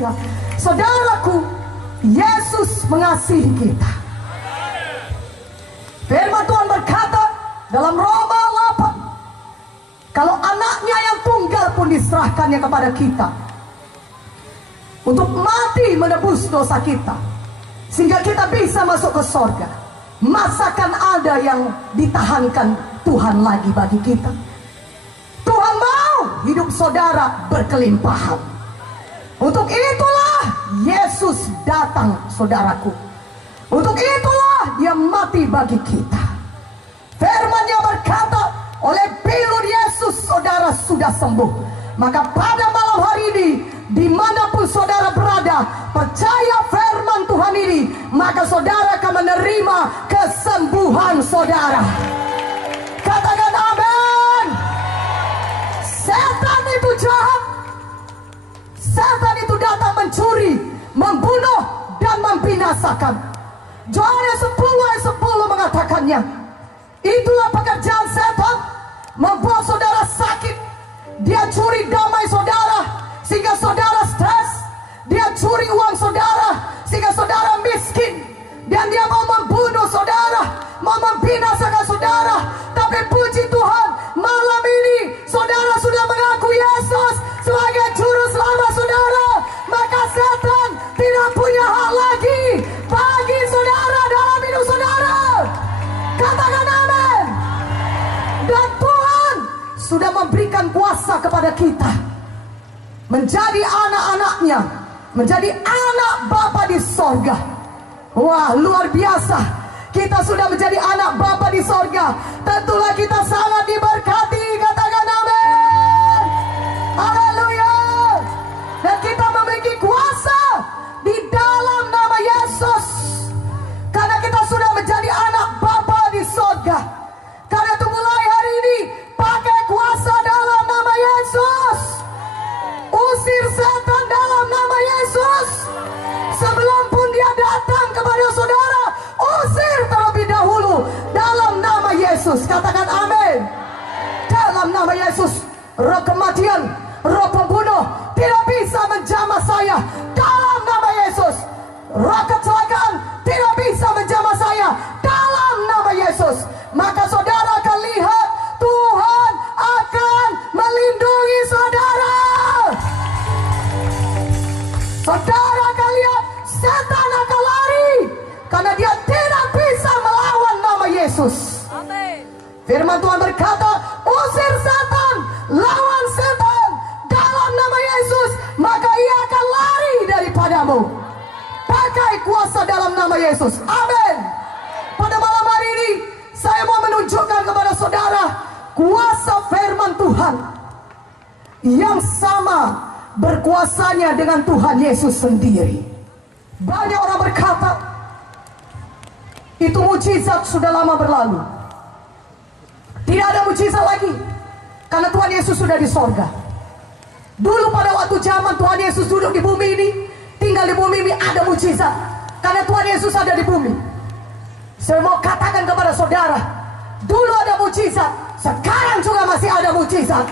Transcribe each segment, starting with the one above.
gembira. Saudaraku, Yesus mengasihi kita. Firman Tuhan berkata dalam Roma 8, kalau anaknya yang tunggal pun diserahkannya kepada kita untuk mati menebus dosa kita, sehingga kita bisa masuk ke sorga, masakan ada yang ditahankan Tuhan lagi bagi kita? Tuhan mau hidup saudara berkelimpahan. Untuk itulah Yesus datang, saudaraku. Untuk itulah dia mati bagi kita. Firman-Nya berkata, oleh bilur Yesus saudara sudah sembuh. Maka pada malam hari ini, dimanapun saudara berada, percaya firman Tuhan ini, maka saudara akan menerima kesembuhan saudara. Katakan amin. Setan itu jahat. Setan itu datang mencuri, membunuh, dan membinasakan. Yohanes 10 ayat 10 mengatakannya. Itulah pekerjaan setan, membuat saudara sakit. Dia curi damai saudara sehingga saudara stres. Dia curi uang saudara sehingga saudara miskin. Dan dia mau membunuh saudara, mau membinasakan saudara. Tapi puji Tuhan, malam ini saudara sudah mengaku Yesus sebagai juru selamat saudara. Maka setan tidak punya hak lagi bagi saudara dalam hidup saudara. Katakan amin. Dan Tuhan sudah memberikan kuasa kepada kita menjadi anak-anaknya, menjadi anak Bapa di sorga. Wah, luar biasa. Kita sudah menjadi anak Bapa di sorga. Tentulah kita sangat diberkati. Katakan amin. Haleluya. Dan kita memiliki kuasa di dalam nama Yesus, karena kita sudah menjadi anak Bapa di sorga. Karena itu mulai hari ini, pakai kuasa dalam nama Yesus. Usir setan dalam nama Yesus. Sebelum pun dia datang kepada saudara, usir terlebih dahulu dalam nama Yesus. Katakan amin. Dalam nama Yesus, roh kematian, roh pembunuh tidak bisa menjamah saya. Dalam nama Yesus, roh kecelakaan tidak bisa menjamah saya. Dalam nama Yesus. Maka saudara akan lihat Tuhan akan melindungi saudara. Saudara akan lihat setan akan lari, karena dia tidak bisa melawan nama Yesus. Amin. Firman Tuhan berkata, usir setan, lawan setan dalam nama Yesus, maka ia akan lari daripadamu. Pakai kuasa dalam nama Yesus. Amin. Pada malam hari ini, saya mau menunjukkan kepada saudara kuasa firman Tuhan yang sama berkuasanya dengan Tuhan Yesus sendiri. Banyak orang berkata, itu mujizat sudah lama berlalu. Tidak ada mujizat lagi, karena Tuhan Yesus sudah di sorga. Dulu pada waktu zaman Tuhan Yesus duduk di bumi ini, tinggal di bumi ini, ada mujizat, karena Tuhan Yesus ada di bumi. Saya mau katakan kepada saudara, dulu ada mujizat, sekarang juga masih ada mujizat.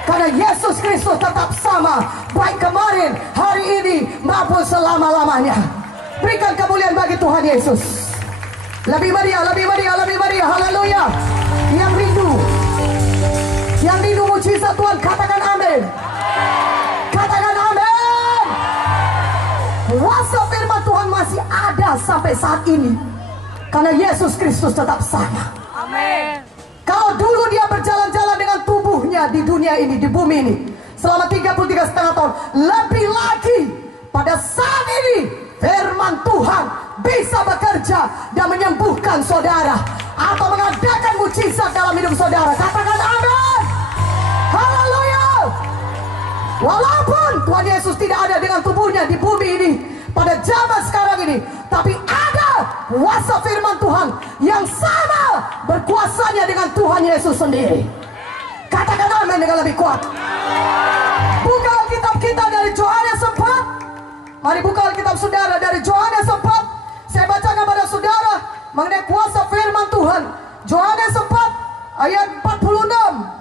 Karena Yesus Kristus tetap sama, baik kemarin, hari ini, maupun selama-lamanya. Berikan kemuliaan bagi Tuhan Yesus. Lebih meriah, lebih meriah, lebih meriah. Haleluya. Yang rindu mujizat Tuhan, katakan amin. Katakan amin. Kuasa firman Tuhan masih ada sampai saat ini, karena Yesus Kristus tetap sama. Amin. Kalau dulu dia berjalan-jalan dengan tubuhnya di dunia ini, di bumi ini, selama 33,5 tahun, lebih lagi pada saat ini firman Tuhan bisa bekerja dan menyembuhkan saudara, atau mengadakan mujizat dalam hidup saudara. Katakan amin. Haleluya. Walaupun Tuhan Yesus tidak ada dengan tubuhnya di bumi ini pada zaman sekarang ini, tapi ada kuasa firman Tuhan yang sama berkuasanya dengan Tuhan Yesus sendiri. Katakan amin dengan lebih kuat. Buka Alkitab kita dari Yohanes 4. Mari buka Alkitab saudara dari Yohanes 4. Saya bacakan kepada saudara mengenai kuasa firman Tuhan. Yohanes 4 ayat 46.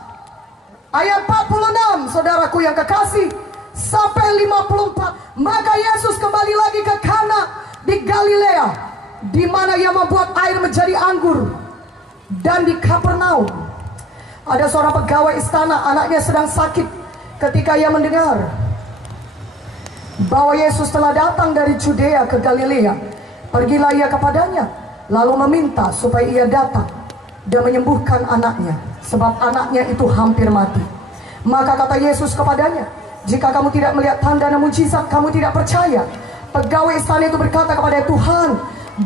Ayat 46, saudaraku yang kekasih. sampai 54. Maka Yesus kembali lagi ke Kana di Galilea, di mana ia membuat air menjadi anggur. Dan di Kapernaum ada seorang pegawai istana, anaknya sedang sakit. Ketika ia mendengar bahwa Yesus telah datang dari Judea ke Galilea, pergilah ia kepadanya, lalu meminta supaya ia datang dan menyembuhkan anaknya, sebab anaknya itu hampir mati. Maka kata Yesus kepadanya, jika kamu tidak melihat tanda dan mujizat, kamu tidak percaya. Pegawai istana itu berkata kepada Tuhan,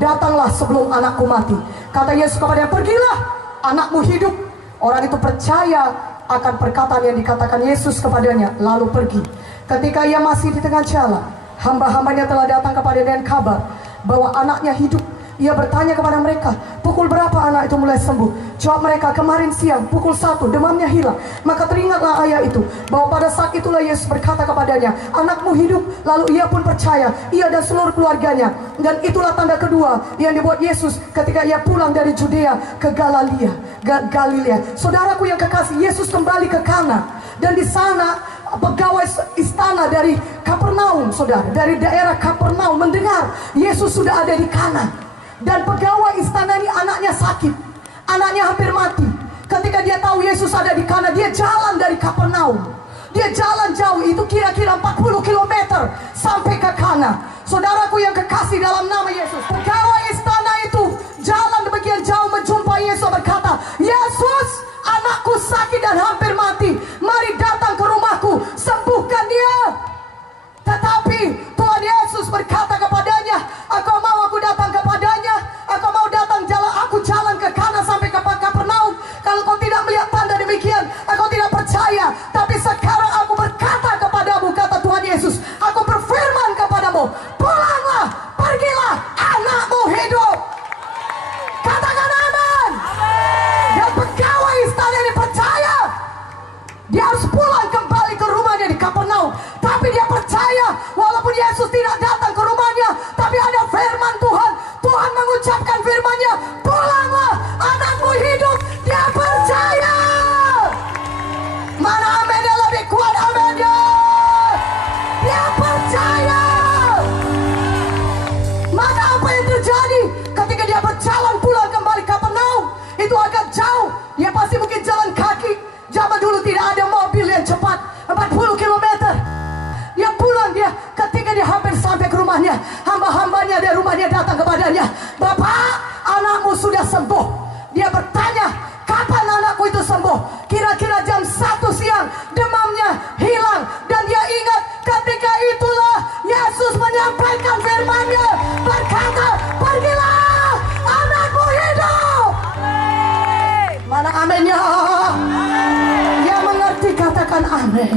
datanglah sebelum anakku mati. Kata Yesus kepadanya, pergilah, anakmu hidup. Orang itu percaya akan perkataan yang dikatakan Yesus kepadanya, lalu pergi. Ketika ia masih di tengah jalan, hamba-hambanya telah datang kepadanya dengan kabar bahwa anaknya hidup. Ia bertanya kepada mereka, pukul berapa anak itu mulai sembuh? Jawab mereka, kemarin siang pukul 1, demamnya hilang. Maka teringatlah ayah itu bahwa pada saat itulah Yesus berkata kepadanya, anakmu hidup. Lalu ia pun percaya, ia dan seluruh keluarganya. Dan itulah tanda kedua yang dibuat Yesus ketika ia pulang dari Judea ke Galilea. Saudaraku yang kekasih, Yesus kembali ke Kana. Dan di sana pegawai istana dari Kapernaum, saudara, dari daerah Kapernaum mendengar Yesus sudah ada di Kana. Dan pegawai istana ini anaknya sakit, anaknya hampir mati. Ketika dia tahu Yesus ada di Kana, dia jalan dari Kapernaum. Dia jalan jauh, itu kira-kira 40 km sampai ke Kana. Saudaraku yang kekasih dalam nama Yesus, pegawai istana itu jalan demikian jauh menjumpai Yesus, berkata, Yesus, anakku sakit dan hampir mati, mari datang ke rumahku, sembuhkan dia. Tetapi Tuhan Yesus berkata kepadanya, engkau mau aku datang kepadanya? Engkau mau datang aku jalan ke Kana sampai ke Kapernaum? Kalau kau tidak melihat tanda demikian, engkau tidak percaya. Tapi sekarang aku berkata kepadamu, kata Tuhan Yesus, aku berfirman kepadamu, pulanglah, pergilah, anakmu hidup. Katakan amin. Dan pegawai istana ini percaya. Dia harus pulang kembali ke rumahnya di Kapernaum. Tapi dia percaya, walaupun Yesus tidak datang ke rumahnya, tapi ada firman Tuhan. Tuhan mengucapkan firman-Nya, pulanglah, anakmu hidup. Dia percaya. Mana aminnya lebih kuat, aminnya? Dia percaya. Maka apa yang terjadi ketika dia berjalan pulang kembali ke Kapernaum? Itu agak jauh. Dia pasti mungkin jalan kaki. Zaman dulu tidak ada mobil yang cepat, 40 km. Dia pulang, ketika dia hampir sampai ke rumahnya, hamba-hambanya dari rumahnya datang kepadanya, Bapak, anakmu sudah sembuh. Dia bertanya, kapan anakku itu sembuh? Kira-kira jam 1 siang, demamnya hilang. Dan dia ingat, ketika itulah Yesus menyampaikan firman-Nya, berkata, pergilah, anakmu hidup. Mana aminnya? Yang mengerti katakan amin.